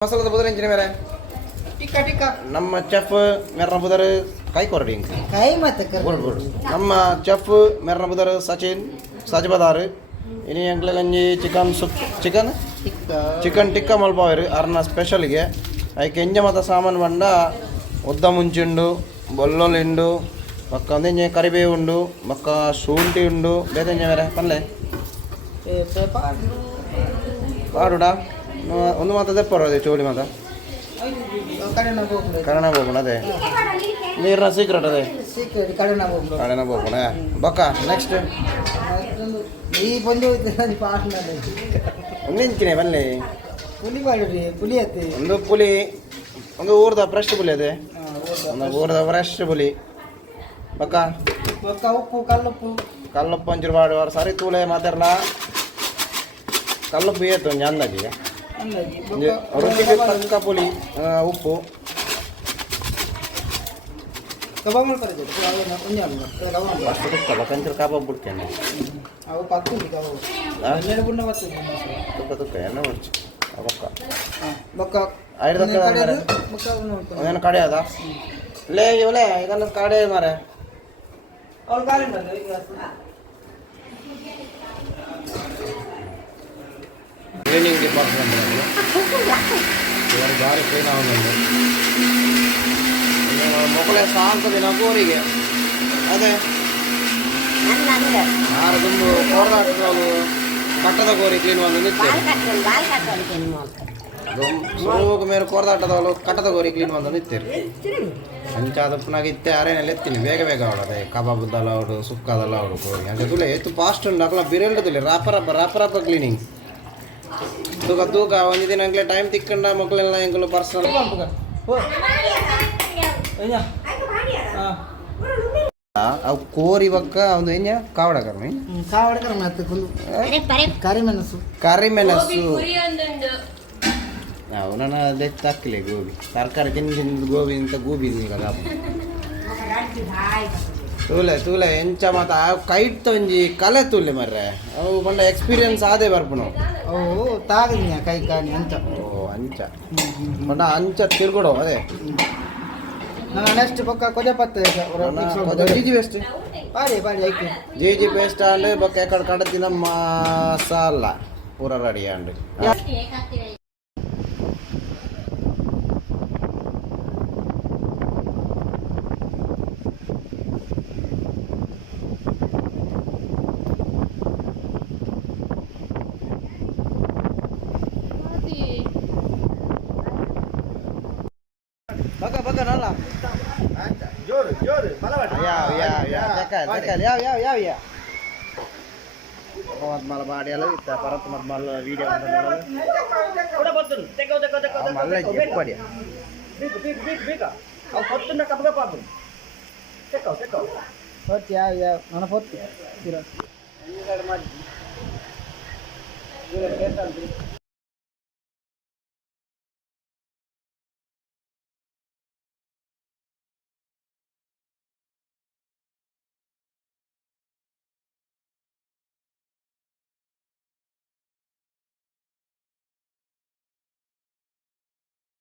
ಮಸಾಲದ ಬುದರ ಇಂಚಿನ ಮೇಲೆ ಟಿಕ್ಕ ಟಿಕ್ಕ ನಮ್ಮ ಚೆಫ್ ಮೆರ್ನ ಬುದರ್ ಕೈ ಕೊರಡಿ ಇಂಕ ಕೈ ಮತ್ತೆ ಗುಡ್ ಗುಡ್ ನಮ್ಮ ಚೆಫ್ ಮೆರ್ನ ಬುದರ್ ಸಚಿನ್ ಸಜ್ಬದಾರ್ ಇನಿ ಎಂಕ್ಲೆ ಗಂಜಿ ಚಿಕನ್ ಸುಪ್ ಚಿಕನ್ ಟಿಕ್ಕ ಮಲ್ಪಾವೇರು ಅರ್ನ ಸ್ಪೆಷಲ್ಗೆ ಐಕೆ ಎಂಜ ಮತ ಸಾಮಾನು ಬಂಡ ಉದ್ದ ಮುಂಚುಂಡು ಬೊಲ್ಲೊಲು ಉಂಡು ಬಕ್ಕ ಒಂದೆಂಜ ಕರಿಬೇವು ಉಂಡು ಬಕ್ಕ ಶುಂಠಿ ಉಂಡು ಬೇತೆಂಜ ಬೇರೆ ಪಲ್ಲೆ ಪಾಡುಡಾ ಒಂದು ಮಾತ ತೆಪ್ಪರು ಅದೇ ಚೋಳಿ ಮಾತ ಕನ್ನಡ ಬೋಪುಣ ಅದೇ ನೀರಿನ ಸೀಕ್ರೆಟ್ ಅದೇ ಕನ್ನಡ ಬೋಪುಣ ಬಕ್ಕ ನೆಕ್ಸ್ಟ್ ಒಂದಿಂಚಿನ ಬನ್ನಿ ಒಂದು ಪುಲಿ ಒಂದು ಊರ್ದ ಫ್ರೆಶ್ ಪುಲಿ ಅದೇ ಒಂದು ಊರ್ದ ಫ್ರೆಶ್ ಪುಲಿ ಬಕ್ಕ ಉಪ್ಪು ಕಲ್ಲುಪ್ಪು ಕಲ್ಲುಪ್ಪು ಒಂಚೂರು ಮಾಡುವ ಸರಿ ತೂಲೆ ಮಾತಾಡಲ ಕಲ್ಲುಪ್ಪು ಏತು ಒಂದು ಅಂದಾಜಿ ರುಚಿಗೆ ತಕ್ಕ ಪುಳಿ ಉಪ್ಪು ಅಷ್ಟು ತುಕ್ಕ ಕಂಚೂರು ಕಬಾಬ್ ಬಿಡ್ತೇನೆ ತುಕ್ಕ ತುಕ್ಕ ಎಣ್ಣೆ ಮುಡ್ಚು ಐದು ಅದೇನು ಕಡೆ ಅದ ಲೇ ಇವಲೇ ಇದನ್ನು ಕಡೆ ಮಾರೆ ಕ್ಲೀನಿಂಗ್ ಡಿಪಾರ್ಟ್ಮೆಂಟ್ ಇವರು ಭಾರಿ ಕ್ಲೀನ್ ಆಗೋದು ಮೊಗಲೇ ಸಾಂತ ದಿನ ಗೋರಿಗೆ ಅದೇ ಆರು ತುಂಬ ಕೋರ್ದಾಟದವರು ಕಟ್ಟದ ಗೋರಿ ಕ್ಲೀನ್ ಒಂದು ನಿಂತೇವೆ ಸೋಗ ಮೇಲೆ ಕೋರ್ದಾಟದವಳು ಕಟ್ಟದ ಗೋರಿ ಕ್ಲೀನ್ ಒಂದು ನಿಂತೇರಿ ಅಂಚಾದ ಪುನಾಗ ಇತ್ತೆ ಅರೇನೆಲ್ಲ ಎತ್ತೀನಿ ಬೇಗ ಬೇಗ ಅವಳದೆ ಕಬಾಬದ್ದಲ್ಲ ಅವಡು ಸುಕ್ಕದಲ್ಲ ಅವಡು ಗೋರಿ ಹಾಗೆ ತುಲೆ ಎತ್ತು ಫಾಸ್ಟ್ ಉಂಡು ಅಕಲ ಬಿರೆಲ್ಡು ತುಲೆ ರಾಪರಪ್ಪ ಕ್ಲೀನಿಂಗ್ ತೂಕ ತೂಕ ಒಂದು ದಿನ ಅಂಗ್ಲೆ ಟೈಮ್ ತಿಕ್ಕಂಡ ಮಕ್ಕಳೆಲ್ಲ ಎಂಕಲು ಪರ್ಸನಲ್ ಅವು ಕೋರಿ ಬಕ್ಕ ಒಂದು ಏನ್ಯ ಕಾವಡ ಕರ್ಮಿ ಕರಿಮೆಣಸು ನಾವು ನನ್ನ ಅದೇ ತಕ್ಕಲೆ ಗೋಬಿ ತರಕಾರಿ ತಿಂದು ಗೋಬಿ ಅಂತ ಗೋಬಿ ತೂಲೆ ಎಂಚ ಮಾತ ಕೈಟ್ ತೊಂಜಿ ಕಲೆ ತೂಲೆ ಮರ್ರೆ ಅವು ಬಂಡ ಎಕ್ಸ್ಪೀರಿಯನ್ಸ್ ಆದೇ ಬರ್ಪುನು ಅವು ತಾಗಲಿನ ಕೈ ಕಾಣಿ ಅಂಚ ಅಂಚ ಬಂಡ ಅಂಚ ತಿರ್ಗೊಡು ಅದೇ ನೆಕ್ಸ್ಟ್ ಪಕ್ಕ ಕೊಜೆ ಪತ್ತೆ G paste Padi ಐಕೆ G paste and ಬೊಕ್ಕ ಎಕಡೆ ಕಡತಿನ ಮಸಾಲ ಪೂರ ರೆಡಿ ಅಂಡ್ ಬಕ್ಕ ನಲ್ಲ ಜೋರು ಬಲವಾಡಿ ಯಾವ ಮಲ್ಲ ಬಾಡಿ ಎಲ್ಲ ಇತ್ತ ಪರತ್ ಮಲ್ಲ ವಿಡಿಯೋ ಮಲ್ಲ ಜೆಪ್ಪಡಿ ಯಾವ ನನ್ನ ಹೊತ್ತು